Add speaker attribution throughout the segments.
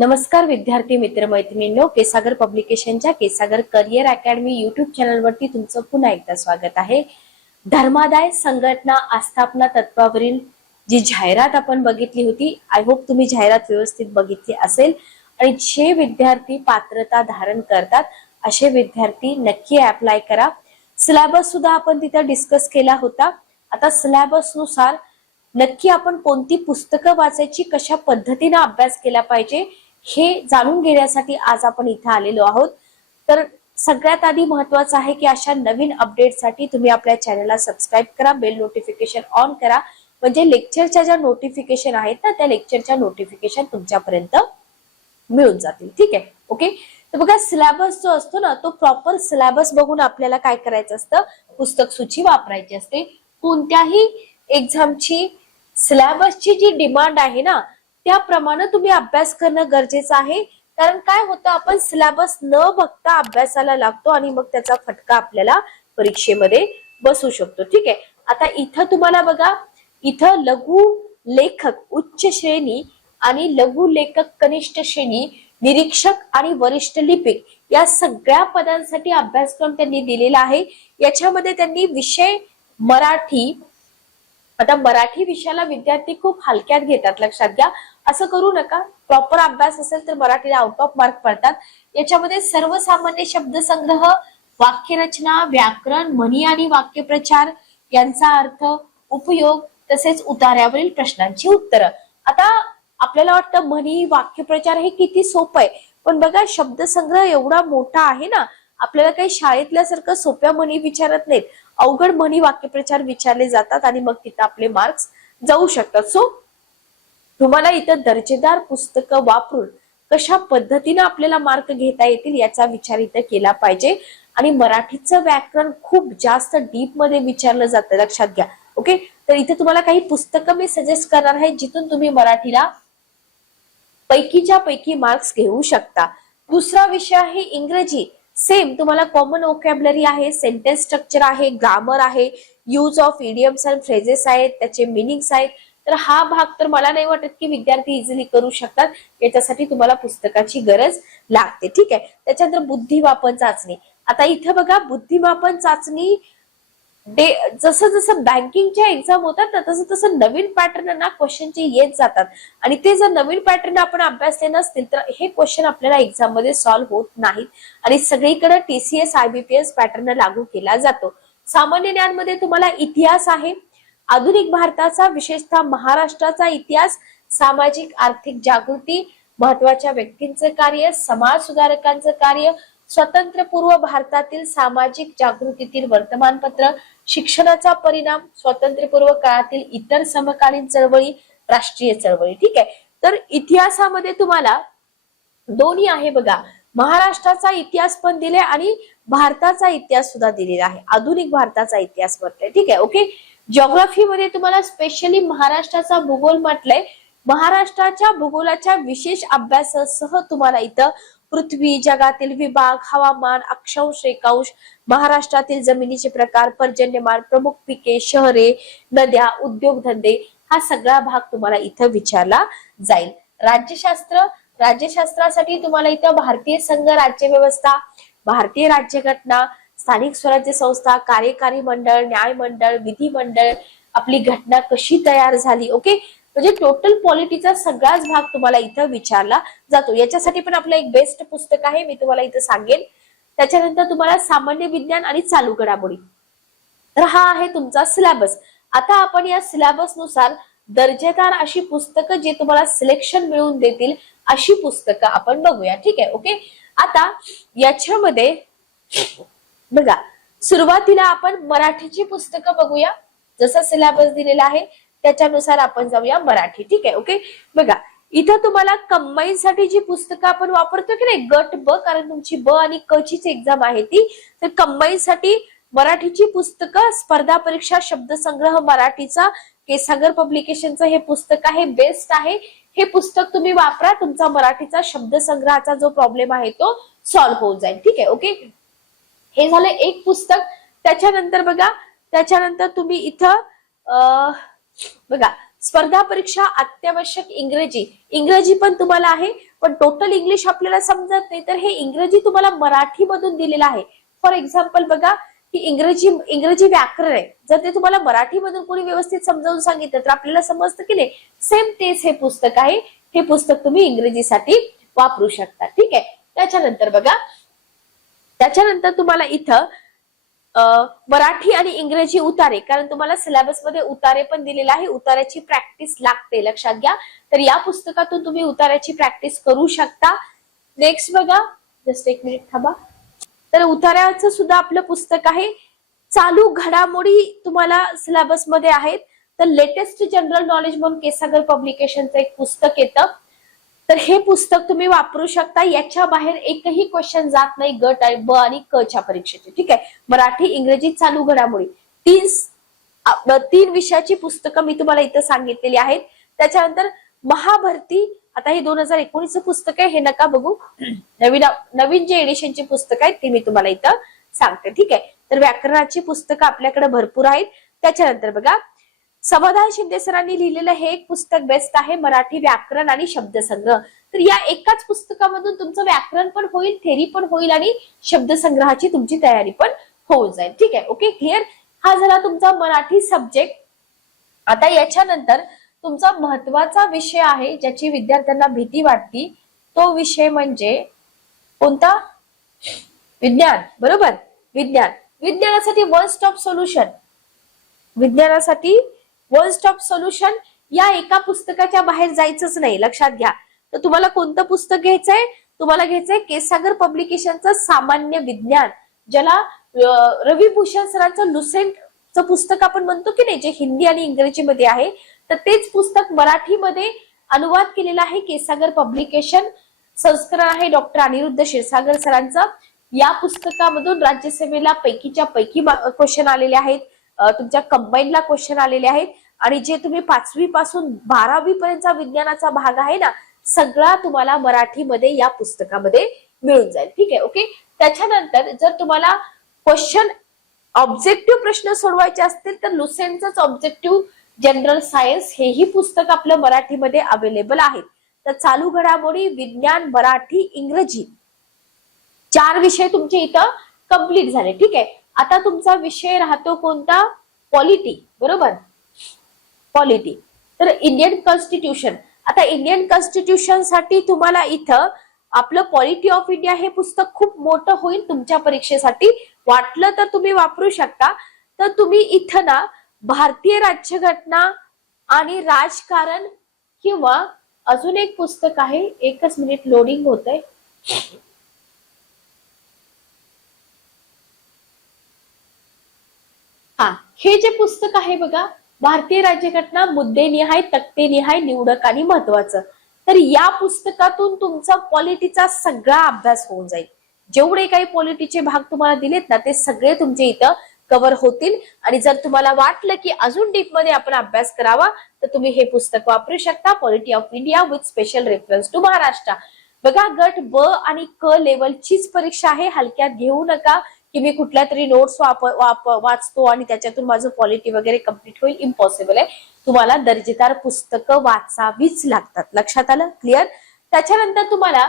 Speaker 1: नमस्कार विद्यार्थी मित्र मैत्रिणींनो केसागर पब्लिकेशनच्या केसागर करिअर अकॅडमी युट्यूब चॅनलवरती तुमचं पुन्हा एकदा स्वागत आहे. धर्मादाय संघटना आस्थापना तत्वावरील जी जाहिरात आपण बघितली होती आय होप तुम्ही जाहिरात व्यवस्थित बघितली असेल. आणि जे विद्यार्थी पात्रता धारण करतात असे विद्यार्थी नक्की अप्लाय करा. सिलेबस सुद्धा आपण तिथं डिस्कस केला होता. आता सिलेबसनुसार नक्की आपण कोणती पुस्तकं वाचायची कशा पद्धतीने अभ्यास केला पाहिजे हे जाणून घेण्यासाठी आज आपण इथं आलेलो आहोत. तर सगळ्यात आधी महत्वाचं आहे की अशा नवीन अपडेटसाठी तुम्ही आपल्या चॅनलला सबस्क्राईब करा बेल नोटिफिकेशन ऑन करा. म्हणजे लेक्चरच्या ज्या नोटिफिकेशन आहेत ना त्या लेक्चरच्या नोटिफिकेशन तुमच्यापर्यंत मिळून जातील. ठीक आहे? ओके तर बघा सिलेबस जो असतो ना तो प्रॉपर सिलेबस बघून आपल्याला काय करायचं असतं? पुस्तक सूची वापरायची असते. कोणत्याही एक्झामची सिलेबसची जी डिमांड आहे ना त्याप्रमाणे तुम्ही अभ्यास करणं गरजेचं आहे. कारण काय होतं आपण सिलेबस न बघता अभ्यासाला लागतो आणि मग त्याचा फटका आपल्याला परीक्षेमध्ये बसू शकतो. ठीक आहे? आता इथं तुम्हाला बघा इथं लघु लेखक उच्च श्रेणी आणि लघु लेखक कनिष्ठ श्रेणी निरीक्षक आणि वरिष्ठ लिपिक या सगळ्या पदांसाठी अभ्यासक्रम त्यांनी दिलेला आहे. याच्यामध्ये त्यांनी विषय मराठी आता मराठी विषयाला विद्यार्थी खूप हलक्यात घेतात लक्षात घ्या. असं करू नका. प्रॉपर अभ्यास असेल तर मराठीला आउट ऑफ मार्क पडतात. याच्यामध्ये सर्वसामान्य शब्दसंग्रह वाक्यरचना व्याकरण म्हणी आणि वाक्यप्रचार यांचा अर्थ उपयोग तसेच उतार्यावरील प्रश्नांची उत्तरं. आता आपल्याला वाटतं म्हणी वाक्यप्रचार हे किती सोपं आहे. पण बघा शब्दसंग्रह एवढा मोठा आहे ना आपल्याला काही शाळेतल्यासारखं सोप्या म्हणी विचारत नाहीत. अवघड म्हणी वाक्यप्रचार विचारले जातात आणि मग तिथं आपले मार्क्स जाऊ शकतात. सो तुम्हाला इथं दर्जेदार पुस्तकं वापरून कशा पद्धतीने आपल्याला मार्क घेता येतील याचा विचार इथं केला पाहिजे. आणि मराठीचं व्याकरण खूप जास्त डीपमध्ये विचारलं जातं लक्षात घ्या. ओके तर इथे तुम्हाला काही पुस्तकं मी सजेस्ट करणार आहे जिथून तुम्ही मराठीला पैकीच्या पैकी मार्क्स घेऊ शकता. दुसरा विषय आहे इंग्रजी. सेम तुम्हाला कॉमन ओकॅबलरी आहे सेंटेन्स स्ट्रक्चर आहे ग्रामर आहे use of idioms and phrases आहेत त्याचे मिनिंग्स आहेत. तर हा भाग तर मला नाही वाटत की विद्यार्थी इझिली करू शकतात. याच्यासाठी तुम्हाला पुस्तकाची गरज लागते. ठीक आहे? त्याच्यानंतर बुद्धिमापन चाचणी. आता इथं बघा बुद्धिमापन चाचणी डे जसं जसं बँकिंगच्या एक्झाम होतात ना तसं तसं नवीन पॅटर्न ना क्वेश्चनचे येत जातात. आणि ते जर नवीन पॅटर्न आपण अभ्यासले नसतील तर हे क्वेश्चन आपल्याला एक्झाममध्ये सॉल्व्ह होत नाहीत. आणि सगळीकडे टीसीएस आयबीपीएस पॅटर्न लागू केला जातो. सामान्य ज्ञानमध्ये तुम्हाला इतिहास आहे. आधुनिक भारताचा विशेषतः महाराष्ट्राचा इतिहास सामाजिक आर्थिक जागृती महत्त्वाच्या व्यक्तींचं कार्य समाज सुधारकांचं कार्य स्वातंत्र्यपूर्व भारतातील सामाजिक जागृतीतील वर्तमानपत्र शिक्षणाचा परिणाम स्वातंत्र्यपूर्व काळातील इतर समकालीन चळवळी राष्ट्रीय चळवळी. ठीक आहे? तर इतिहासामध्ये तुम्हाला दोन्ही आहे बघा. महाराष्ट्राचा इतिहास पण दिले आणि भारताचा इतिहास सुद्धा दिलेला आहे. आधुनिक भारताचा इतिहास म्हटलंय. ठीक आहे? ओके? जॉग्राफीमध्ये तुम्हाला स्पेशली महाराष्ट्राचा भूगोल म्हटलंय. महाराष्ट्राच्या भूगोलाच्या विशेष अभ्यासासह तुम्हाला इथं पृथ्वी जगातील विभाग हवामान अक्षांश रेखांश महाराष्ट्रातील जमिनीचे प्रकार पर्जन्यमान प्रमुख पिके शहरे नद्या उद्योगधंदे हा सगळा भाग तुम्हाला इथं विचारला जाईल. राज्यशास्त्र राज्यशास्त्रासाठी तुम्हाला इथं भारतीय संघ राज्य व्यवस्था भारतीय राज्यघटना स्थानिक स्वराज्य संस्था कार्यकारी मंडळ न्याय मंडळ विधिमंडळ आपली घटना कशी तयार झाली ओके म्हणजे टोटल पॉलिटीचा सगळाच भाग तुम्हाला इथं विचारला जातो. याच्यासाठी पण आपलं एक बेस्ट पुस्तक आहे मी तुम्हाला इथं सांगेन. त्याच्यानंतर तुम्हाला सामान्य विज्ञान आणि चालू घडामोडी. तर हा आहे तुमचा सिलेबस आता आपण या सिलेबसनुसार दर्जेदार अशी पुस्तकं जे तुम्हाला सिलेक्शन मिळवून देतील अशी पुस्तकं आपण बघूया. ठीक आहे ओके आता याच्यामध्ये बघा सुरुवातीला आपण मराठीची पुस्तकं बघूया. जसं सिलेबस दिलेला आहे त्याच्यानुसार आपण जाऊया मराठी. ठीक आहे ओके बघा इथं तुम्हाला कंबाईनसाठी जी पुस्तकं आपण वापरतो की नाही गट ब कारण तुमची ब आणि क चीच एक्झाम आहे ती तर कंबाईनसाठी मराठीची पुस्तकं स्पर्धा परीक्षा शब्दसंग्रह मराठीचा केसागर पब्लिकेशनचं हे पुस्तक आहे बेस्ट आहे. हे पुस्तक तुम्ही वापरा तुमचा मराठीचा शब्दसंग्रहाचा जो प्रॉब्लेम आहे तो सॉल्व्ह होऊन जाईल. ठीक आहे ओके हे झालं एक पुस्तक. त्याच्यानंतर बघा त्याच्यानंतर तुम्ही इथं बघा स्पर्धा परीक्षा अत्यावश्यक इंग्रजी. इंग्रजी पण तुम्हाला आहे पण टोटल इंग्लिश आपल्याला समजत नाही. तर हे इंग्रजी तुम्हाला मराठी मधून दिलेलं आहे. फॉर एक्झाम्पल बघा की इंग्रजी इंग्रजी व्याकरण आहे. जर ते तुम्हाला मराठीमधून कोणी व्यवस्थित समजावून सांगितलं तर आपल्याला समजतं की नाही. सेम तेच हे पुस्तक आहे. हे पुस्तक तुम्ही इंग्रजीसाठी वापरू शकता. ठीक आहे? त्याच्यानंतर बघा त्याच्यानंतर तुम्हाला इथं मराठी आणि इंग्रजी उतारे कारण तुम्हाला सिलेबसमध्ये उतारे पण दिलेले आहे उताऱ्याची प्रॅक्टिस लागते लक्षात घ्या. तर या पुस्तकातून तुम्ही उताऱ्याची प्रॅक्टिस करू शकता. नेक्स्ट बघा जस्ट एक मिनिट थांबा. तर उतार्याचं सुद्धा आपलं पुस्तक आहे चालू घडामोडी तुम्हाला सिलेबसमध्ये आहेत. तर लेटेस्ट जनरल नॉलेज म्हणून केसागर पब्लिकेशनचं एक पुस्तक येतं. तर हे पुस्तक तुम्ही वापरू शकता. याच्या बाहेर एकही क्वेश्चन जात नाही. गट आणि ब आणि क च्या परीक्षेचे. ठीक आहे? मराठी इंग्रजी चालू घडामोडी. तीन तीन विषयाची पुस्तकं मी तुम्हाला इथं सांगितलेली आहेत. त्याच्यानंतर महाभरती आता हे दोन हजार एकोणीस पुस्तक आहे हे नका बघू. नवीन नवीन जे एडिशनची पुस्तक आहेत ती मी तुम्हाला इथं सांगते. ठीक आहे? तर व्याकरणाची पुस्तकं आपल्याकडे भरपूर आहेत. त्याच्यानंतर बघा समाधान शिंदे सरांनी लिहिलेलं हे एक पुस्तक बेस्ट आहे मराठी व्याकरण आणि शब्दसंग्रह. तर या एकाच पुस्तकामधून तुमचं व्याकरण पण होईल थेरी पण होईल आणि शब्दसंग्रहाची तुमची तयारी पण होऊन जाईल. ठीक आहे? ओके क्लिअर हा झाला तुमचा मराठी सब्जेक्ट आता याच्यानंतर तुमचा महत्त्वाचा विषय आहे ज्याची विद्यार्थ्यांना भीती वाटती तो विषय म्हणजे कोणता? विज्ञान. बरोबर? विज्ञान. विज्ञानासाठी वन स्टॉप सोल्युशन विज्ञानासाठी वन स्टॉप सोल्युशन या एका पुस्तकाच्या बाहेर जायचंच नाही लक्षात घ्या. तर तुम्हाला कोणतं पुस्तक घ्यायचंय? तुम्हाला घ्यायचंय केसागर पब्लिकेशनचं सामान्य विज्ञान ज्याला रवी भूषण सरांचं लुसेंटचं पुस्तक आपण म्हणतो की नाही जे हिंदी आणि इंग्रजीमध्ये आहे. तर तेच पुस्तक मराठीमध्ये अनुवाद केलेला आहे केसागर पब्लिकेशन संस्करण आहे डॉक्टर अनिरुद्ध क्षीरसागर सरांचं. या पुस्तकामधून राज्यसेवेला पैकीच्या पैकी क्वेश्चन आलेले आहेत. तुमच्या कंबाईनला क्वेश्चन आलेले आहेत. आणि जे तुम्ही पाचवी पासून बारावी पर्यंतचा विज्ञानाचा भाग आहे ना सगळा तुम्हाला मराठीमध्ये या पुस्तकामध्ये मिळून जाईल. ठीक आहे ओके? त्याच्यानंतर जर तुम्हाला क्वेश्चन ऑब्जेक्टिव्ह प्रश्न सोडवायचे असतील तर लुसेनच ऑब्जेक्टिव्ह जनरल सायन्स हेही पुस्तक आपलं मराठीमध्ये अवेलेबल आहे. तर चालू घडामोडी विज्ञान मराठी इंग्रजी चार विषय तुमचे इथं कंप्लीट झाले. ठीक आहे? आता तुमचा विषय राहतो कोणता? पॉलिटी बरोबर? पॉलिटी तर इंडियन कॉन्स्टिट्यूशन आता इंडियन कॉन्स्टिट्यूशनसाठी तुम्हाला इथं आपलं पॉलिटी ऑफ इंडिया हे पुस्तक खूप मोठं होईल तुमच्या परीक्षेसाठी. वाटलं तर तुम्ही वापरू शकता. तर तुम्ही इथं ना भारतीय राज्यघटना आणि राजकारण किंवा अजून एक पुस्तक आहे एकच मिनिट लोडिंग होत आहे हा हे जे पुस्तक आहे बघा भारतीय राज्यघटना मुद्देनिहाय तक्तेनिहाय निवडक आणि महत्वाचं. तर या पुस्तकातून तुमचा पॉलिटीचा सगळा अभ्यास होऊन जाईल. जेवढे काही पॉलिटीचे भाग तुम्हाला दिलेत ना ते सगळे तुमचे इथं कव्हर होतील. आणि जर तुम्हाला वाटलं की अजून डीपमध्ये आपण अभ्यास करावा तर तुम्ही हे पुस्तक वापरू शकता polity of India with special reference to Maharashtra बघा गट ब आणि क लेवलचीच परीक्षा आहे हलक्यात घेऊ नका. की मी कुठल्या तरी नोट्स वाचतो आणि त्याच्यातून माझं क्वालिटी वगैरे कंप्लीट होईल इम्पॉसिबल आहे. तुम्हाला दर्जेदार पुस्तकं वाचावीच लागतात. लक्षात आलं? क्लिअर त्याच्यानंतर तुम्हाला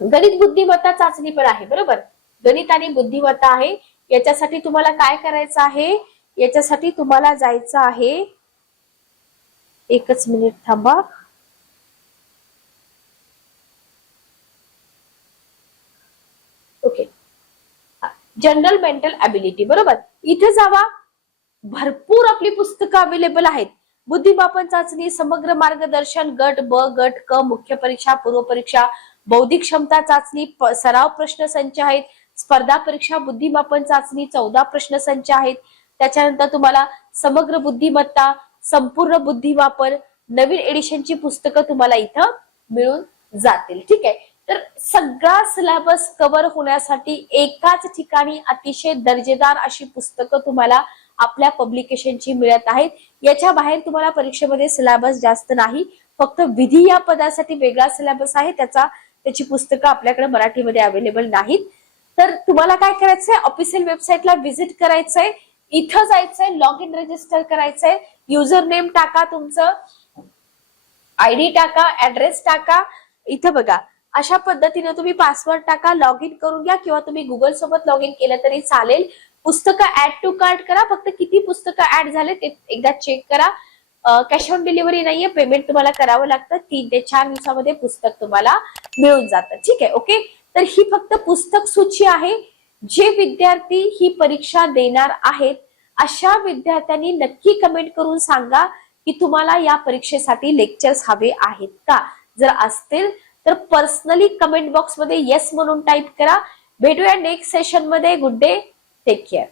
Speaker 1: गणित बुद्धिमत्ता चाचणी पण आहे बरोबर? गणित आणि बुद्धिमत्ता आहे. याच्यासाठी तुम्हाला काय करायचं आहे? याच्यासाठी तुम्हाला जायचं आहे. एकच मिनिट थांबा. ओके जनरल मेंटल अबिलिटी बरोबर? इथे जावा. भरपूर आपली पुस्तकं अवेलेबल आहेत. बुद्धिमापन चाचणी समग्र मार्गदर्शन गट ब गट क मुख्य परीक्षा पूर्व परीक्षा बौद्धिक क्षमता चाचणी सराव प्रश्न संच आहेत. स्पर्धा परीक्षा बुद्धिमापन चाचणी चौदा प्रश्न संच आहेत. त्याच्यानंतर तुम्हाला समग्र बुद्धिमत्ता संपूर्ण बुद्धिमापन नवीन एडिशनची पुस्तकं तुम्हाला इथं मिळून जातील. ठीक आहे? तर सगळा सिलेबस कव्हर होण्यासाठी एकाच ठिकाणी अतिशय दर्जेदार अशी पुस्तकं तुम्हाला आपल्या पब्लिकेशनची मिळत आहेत. याच्या बाहेर तुम्हाला परीक्षेमध्ये सिलेबस जास्त नाही. फक्त विधी या पदासाठी वेगळा सिलेबस आहे. त्याचा त्याची पुस्तकं आपल्याकडे मराठीमध्ये अवेलेबल नाहीत. तर तुम्हाला काय करायचंय? ऑफिशियल वेबसाईटला व्हिजिट करायचंय. इथं जायचंय. लॉग इन रजिस्टर करायचंय. युजर नेम टाका तुमचं. आयडी टाका. ऍड्रेस टाका. इथं बघा. अशा पद्धतीने तुम्ही पासवर्ड टाका लॉग इन करून घ्या किंवा तुम्ही गुगल सोबत लॉग इन केलं तरी चालेल. पुस्तकं ऍड टू कार्ट करा. फक्त किती पुस्तकं ऍड झाले ते एकदा चेक करा. कॅश ऑन डिलिव्हरी नाहीये. पेमेंट तुम्हाला करावं लागतं. तीन ते चार दिवसामध्ये पुस्तक तुम्हाला मिळून जातं. ठीक आहे ओके तर ही फक्त पुस्तक सूची आहे. जे विद्यार्थी ही परीक्षा देणार आहेत अशा विद्यार्थ्यांनी नक्की कमेंट करून सांगा की तुम्हाला या परीक्षेसाठी लेक्चर्स हवे आहेत का? जर असतील तर पर्सनली कमेंट बॉक्समध्ये येस म्हणून टाईप करा. भेटूया नेक्स्ट सेशनमध्ये. Good day take care